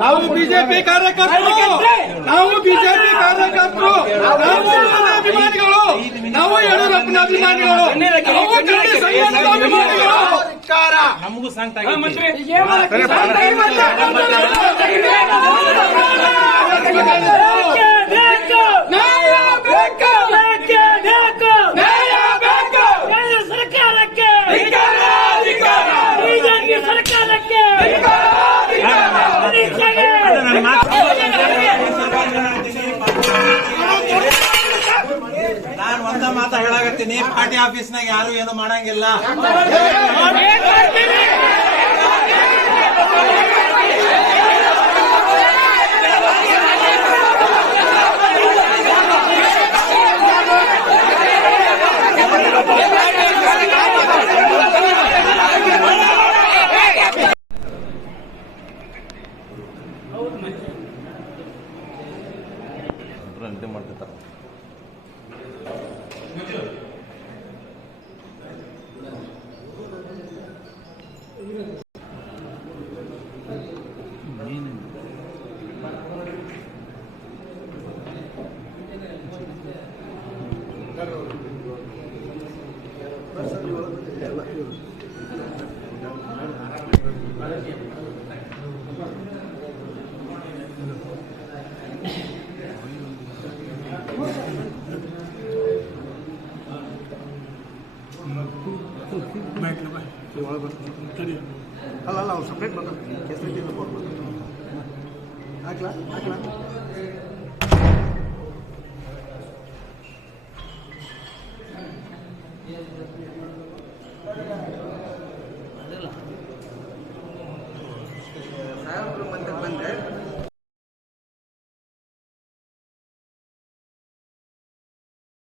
ನಾವು ಬಿಜೆಪಿ ಕಾರ್ಯಕರ್ತರು, ನಾವು ಬಿಜೆಪಿ ಕಾರ್ಯಕರ್ತರು, ನಾವು ಅಭಿಮಾನಿಗಳು, ನಾವು ಯಡಿಯೂರಪ್ಪನ ಅಭಿಮಾನಿಗಳು, ನಾವು ಕನ್ನಡ ಸಂಘಟನೆಗಳ ಅಭಿಮಾನಿಗಳು. ನಮಗೂ ಸಾಂಗ್ ನಾನು ಒಂದ ಮಾತ ಹೇಳಾಗತ್ತೀನಿ, ಪಾರ್ಟಿ ಆಫೀಸ್ನಾಗ ಯಾರು ಏನು ಮಾಡಂಗಿಲ್ಲ. ಅಂತೆ ಮಾಡ್ತಿರ್ತಾರೆ. ಅಲ್ಲ ಅವ್ರು ಸಪ್ರೇಟ್ ಬರ್ತಾರೆ, ಕೆಸರಿ ಹಾಕ್ಲಾ ಹಾಕ್ಲಾ ಸಾಹೇಬ್ರು